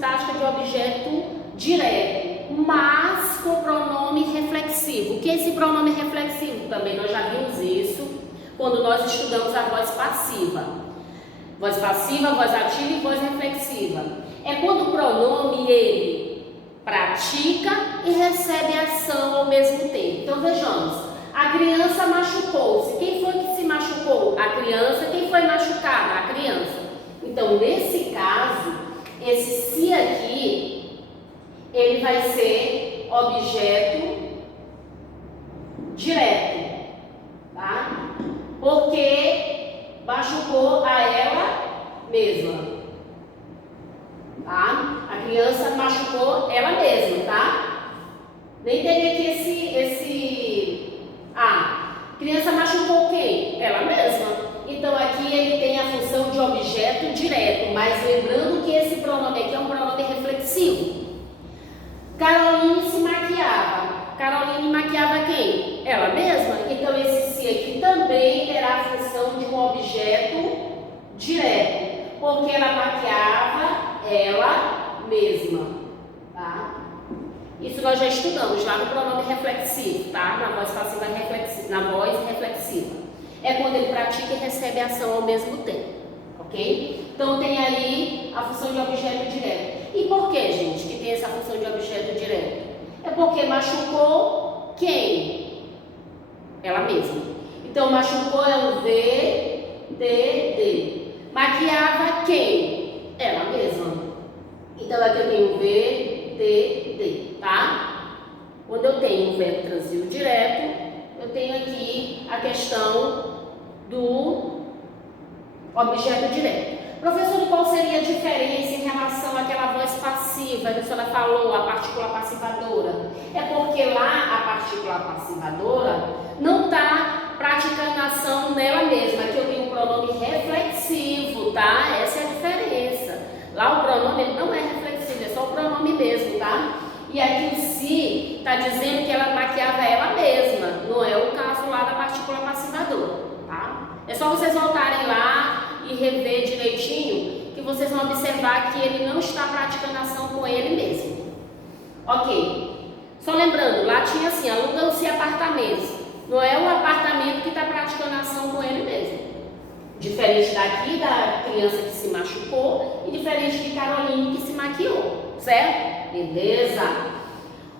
sintática de objeto direto, mas com pronome reflexivo. O que é esse pronome reflexivo? Também nós já vimos isso quando nós estudamos a voz passiva. Voz passiva, voz ativa e voz reflexiva. É quando o pronome ele pratica e recebe ação ao mesmo tempo. Então vejamos, a criança machucou-se. Quem foi que se machucou? A criança. Quem foi machucada? A criança. Então nesse caso, esse se aqui, ele vai ser objeto direto, tá? Porque machucou a ela mesma, tá? A criança machucou ela mesma, tá? Nem teria aqui criança machucou quem? Ela mesma. Então aqui ele tem a função de objeto direto, mas lembrando que esse pronome aqui é um pronome reflexivo. Caroline se maquiava. Caroline maquiava quem? Ela mesma. Então esse se aqui também terá a função de um objeto direto, porque ela maquiava ela mesma, tá? Isso nós já estudamos lá no pronome reflexivo, tá? Na voz passiva reflexiva, na voz reflexiva. É quando ele pratica e recebe ação ao mesmo tempo, ok? Então tem aí a função de objeto direto. E por que, gente, que tem essa função de objeto direto? É porque machucou quem? Ela mesma. Então machucou é um VDD. Maquiava quem? Ela mesma. Então aqui eu tenho VDD, tá? Quando eu tenho um verbo transitivo direto, eu tenho aqui a questão do objeto direto. Professor, qual seria a diferença em relação àquela voz passiva que a senhora falou, a partícula passivadora? É porque lá a partícula passivadora não está praticando ação nela mesma. Aqui eu tenho um pronome reflexivo, tá? Essa é a diferença. Lá o pronome ele não é reflexivo, é só o pronome mesmo, tá? E aqui o se está dizendo que ela maquiava ela mesma, não é o caso lá da partícula passivadora, tá? É só vocês voltarem lá e rever direitinho, que vocês vão observar que ele não está praticando ação com ele mesmo. Ok. Só lembrando, lá tinha assim, alugam-se apartamentos. Não é o apartamento que está praticando ação com ele mesmo. Diferente daqui da criança que se machucou e diferente de Caroline que se maquiou, certo? Beleza?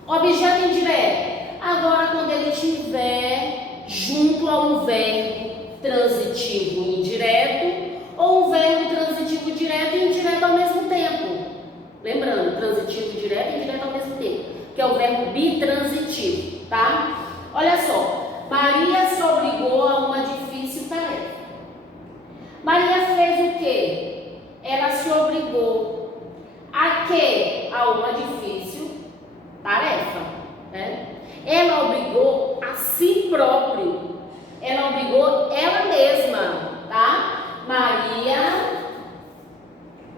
Objeto indireto. Agora, quando ele estiver junto a um verbo transitivo indireto ou um verbo transitivo direto e indireto ao mesmo tempo. Lembrando, transitivo direto e indireto ao mesmo tempo, que é o verbo bitransitivo, tá? Olha só, Maria se obrigou a uma difícil tarefa. Maria fez o quê? Ela se obrigou a quê? A uma difícil tarefa, né? Ela obrigou a si próprio. Ela obrigou ela mesma, tá? Maria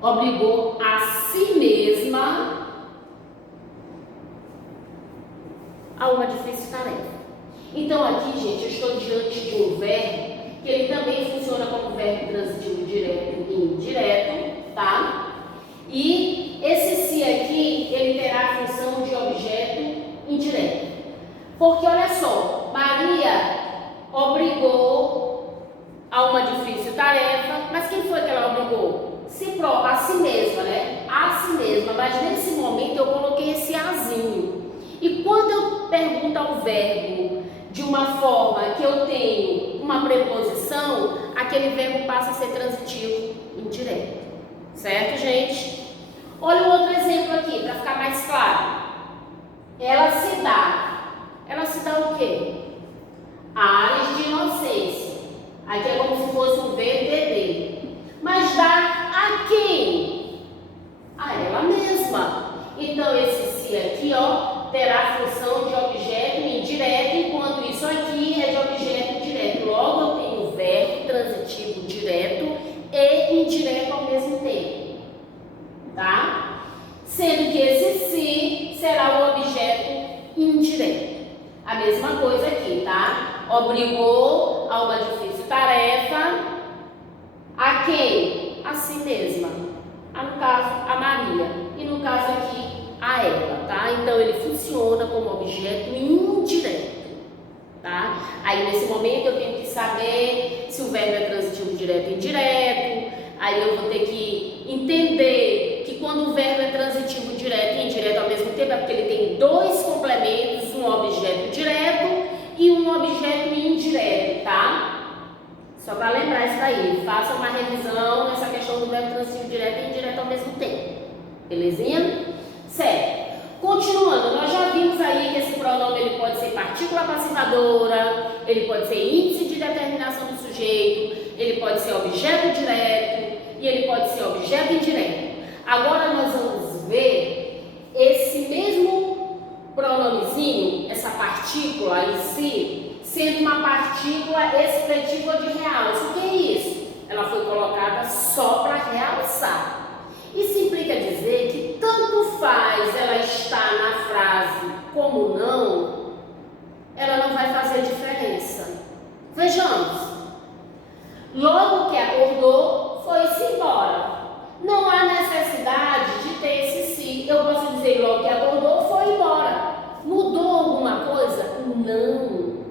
obrigou a si mesma a uma difícil tarefa. Então aqui, gente, eu estou diante de um verbo que ele também funciona como verbo transitivo direto e indireto, tá? E esse se aqui, ele terá a função de objeto indireto. Porque olha só, Maria obrigou a uma difícil tarefa, mas quem foi que ela obrigou? A si mesma, né? A si mesma, mas nesse momento eu coloquei esse azinho. E quando eu pergunto ao verbo de uma forma que eu tenho uma preposição, aquele verbo passa a ser transitivo indireto. Certo, gente? Olha um outro exemplo aqui, para ficar mais claro. Ela se dá. Ela se dá o quê? Ares de inocência. Aqui é como se fosse um VDD. Mas dá a quem? A ela mesma. Então esse se aqui, ó, terá a função de objeto indireto, enquanto isso aqui é de objeto direto. Logo eu tenho o verbo transitivo direto e indireto ao mesmo tempo, tá? Sendo que esse se será o objeto indireto. A mesma coisa aqui, tá? Obrigou a uma difícil tarefa. A quem? A si mesma. No caso, a Maria. E no então ele funciona como objeto indireto, tá? Aí nesse momento eu tenho que saber se o verbo é transitivo direto ou indireto. Aí eu vou ter que entender que quando o verbo é transitivo direto e indireto ao mesmo tempo é porque ele tem dois complementos, um objeto direto e um objeto indireto, tá? Só para lembrar isso daí, faça uma revisão nessa questão do verbo transitivo direto e indireto ao mesmo tempo. Belezinha? Certo. Continuando, nós já vimos aí que esse pronome ele pode ser partícula passivadora, ele pode ser índice de determinação do sujeito, ele pode ser objeto direto e ele pode ser objeto indireto. Agora nós vamos ver esse mesmo pronomezinho, essa partícula em si, sendo uma partícula expletiva de realce. O que é isso? Ela foi colocada só para realçar. Isso implica dizer que tanto faz ela estar na frase como não, ela não vai fazer diferença. Vejamos. Logo que acordou, foi-se embora. Não há necessidade de ter esse se. Eu posso dizer logo que acordou, foi embora. Mudou alguma coisa? Não.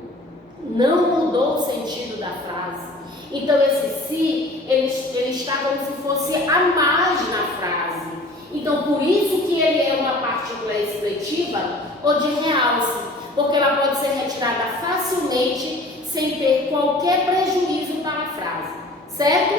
Não mudou o sentido da frase. Então esse se, ele está como se fosse a mais na frase. Então por isso que ele é uma partícula expletiva ou de realce, porque ela pode ser retirada facilmente sem ter qualquer prejuízo para a frase, certo?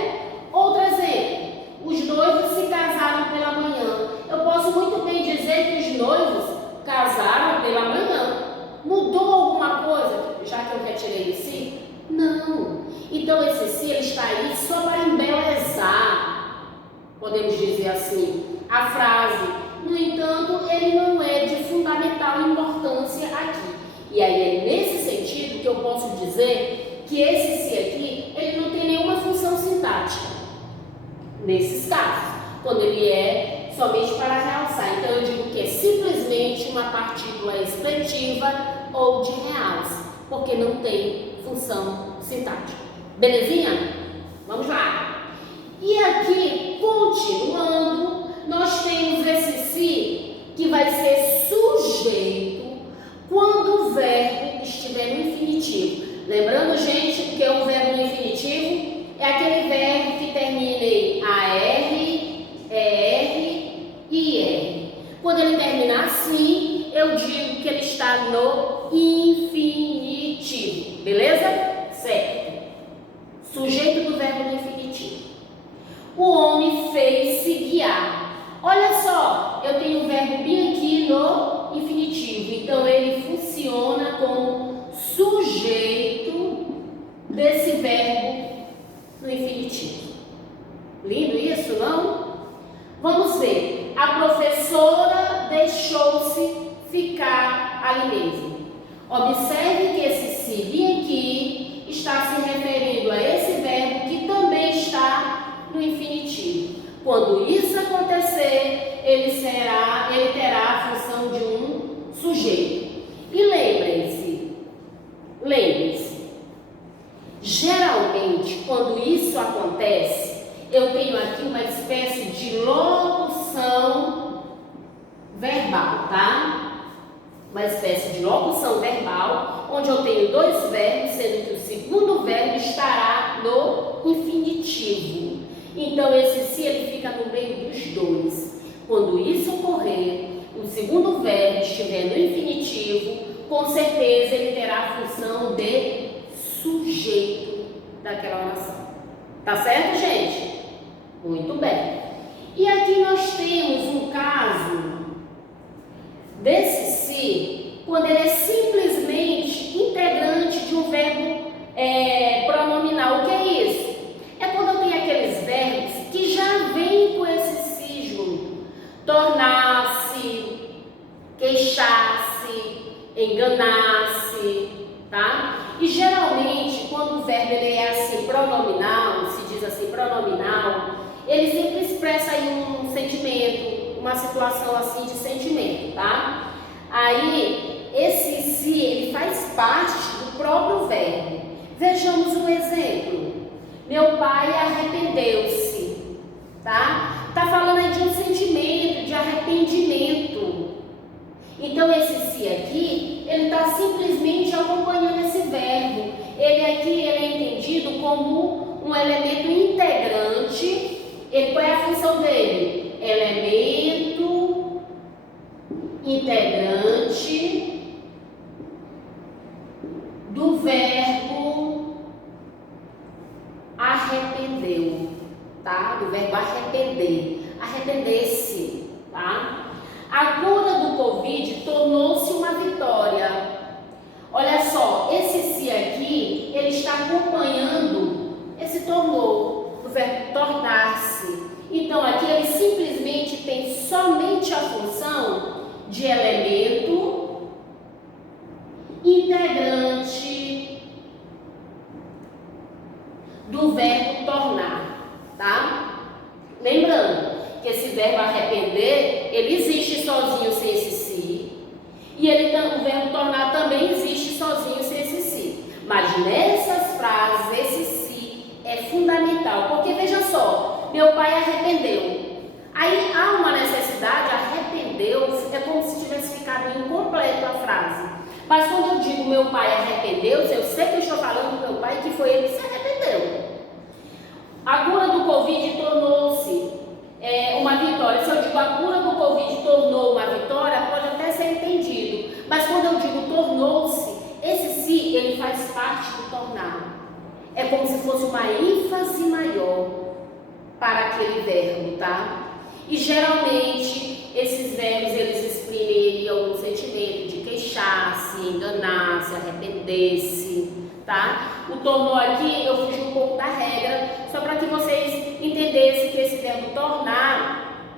Outro exemplo, os noivos se casaram pela manhã. Eu posso muito bem dizer que os noivos casaram pela manhã. Mudou alguma coisa, já que eu retirei o se? Não. Então esse se ele está aí só para embelezar, podemos dizer assim, a frase. No entanto, ele não é de fundamental importância aqui. E aí é nesse sentido que eu posso dizer que esse se aqui, ele não tem nenhuma função sintática. Nesses casos, quando ele é somente para realçar. Então eu digo que é simplesmente uma partícula expletiva ou de realce, porque não tem função sintática. Belezinha? Vamos lá. E aqui, continuando, nós temos esse se que vai ser sujeito quando o verbo estiver no infinitivo. Lembrando, gente, que é um verbo no infinitivo, é aquele verbo que termina em AR, ER e IR. Quando ele terminar assim, eu digo que ele está no infinitivo. Beleza? Certo. Sujeito do verbo no infinitivo. O homem fez-se guiar. Olha só, eu tenho o verbo bem aqui no infinitivo. Então, ele funciona como sujeito desse verbo no infinitivo. Lindo isso, não? Vamos ver. A professora deixou-se ficar ali mesmo. Observe que esse se bem aqui está se referindo a esse verbo que também está no infinitivo. Quando isso acontecer, ele terá a função de um sujeito. E lembrem-se, geralmente, quando isso acontece, eu tenho aqui uma espécie de locução verbal, tá? Uma espécie de locução verbal, onde eu tenho dois verbos, sendo que o segundo verbo estará no infinitivo. Então, esse se ele fica no meio dos dois. Quando isso ocorrer, o segundo verbo estiver no infinitivo, com certeza ele terá a função de sujeito daquela oração. Tá certo, gente? Muito bem. E aqui nós temos um caso desse se, quando ele é simplesmente integrante de um verbo pronominal. O que é isso? É quando eu tenho aqueles verbos que já vêm com esse se junto. Tornar-se, queixar-se, enganar-se, tá? E geralmente, quando o verbo ele é assim pronominal, se diz assim pronominal, ele sempre expressa aí um sentimento, uma situação assim de sentimento, tá? Aí, esse se, ele faz parte do próprio verbo. Vejamos um exemplo. Meu pai arrependeu-se, tá? Tá falando aí de um sentimento, de arrependimento. Então, simplesmente acompanhando esse verbo. Ele aqui ele é entendido como um elemento integrante. Qual é a função dele? Elemento integrante do verbo arrependeu, tá? Do verbo arrepender, arrepender-se, tá? A cura do Covid tornou-se uma vitória. Olha só, esse se aqui, ele está acompanhando esse tornou, do verbo tornar-se. Então aqui ele simplesmente tem somente a função de elemento integrante do verbo tornar, tá? Lembrando que esse verbo arrepender, ele existe sozinho sem esse si, e o verbo tornar também existe sozinho sem esse si. Mas nessas frases, esse si é fundamental, porque veja só, meu pai arrependeu. Aí há uma necessidade, arrependeu, é como se tivesse ficado incompleto a frase. Mas quando eu digo meu pai arrependeu-se, eu sei que eu estou falando do meu pai, que foi ele que se arrependeu. A cura do Covid tornou-se uma vitória. Se eu digo a cura do Covid tornou uma vitória, pode até ser entendido. Mas quando eu digo tornou-se, esse si, ele faz parte do tornar. É como se fosse uma ênfase maior para aquele verbo, tá? E geralmente esses verbos eles exprimem algum sentimento de queixar-se, enganar-se, arrepender-se, tá? O tornou aqui, eu fugi um pouco da regra, só para que vocês entendessem que esse verbo tornar,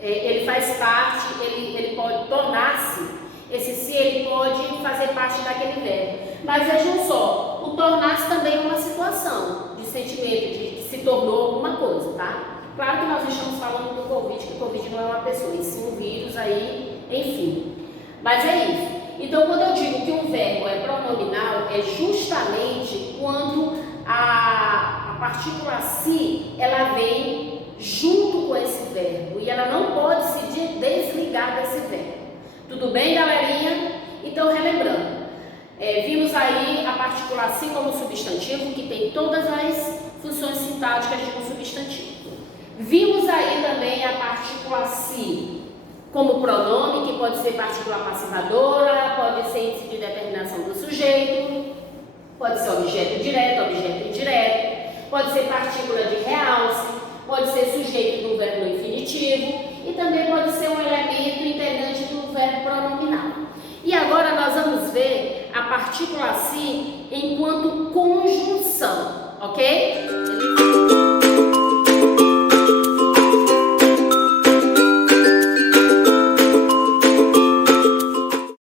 ele faz parte, ele pode tornar-se, esse se ele pode fazer parte daquele verbo. Mas vejam só, o tornar-se também é uma situação de sentimento, de que se tornou alguma coisa, tá? Claro que nós estamos falando do Covid, que o Covid não é uma pessoa, e sim um vírus aí, enfim. Mas é isso. Então, quando eu digo que um verbo é pronominal, é justamente quando a partícula si, ela vem junto com esse verbo, e ela não pode se desligar desse verbo. Tudo bem, galerinha? Então, relembrando, vimos aí a partícula si como substantivo, que tem todas as funções sintáticas de um substantivo. Vimos aí também a partícula si como pronome, que pode ser partícula passivadora, pode ser índice de determinação do sujeito, pode ser objeto direto, objeto indireto, pode ser partícula de realce, pode ser sujeito do verbo no infinitivo e também pode ser um elemento integrante do verbo pronominal. E agora nós vamos ver a partícula si enquanto conjunção, ok?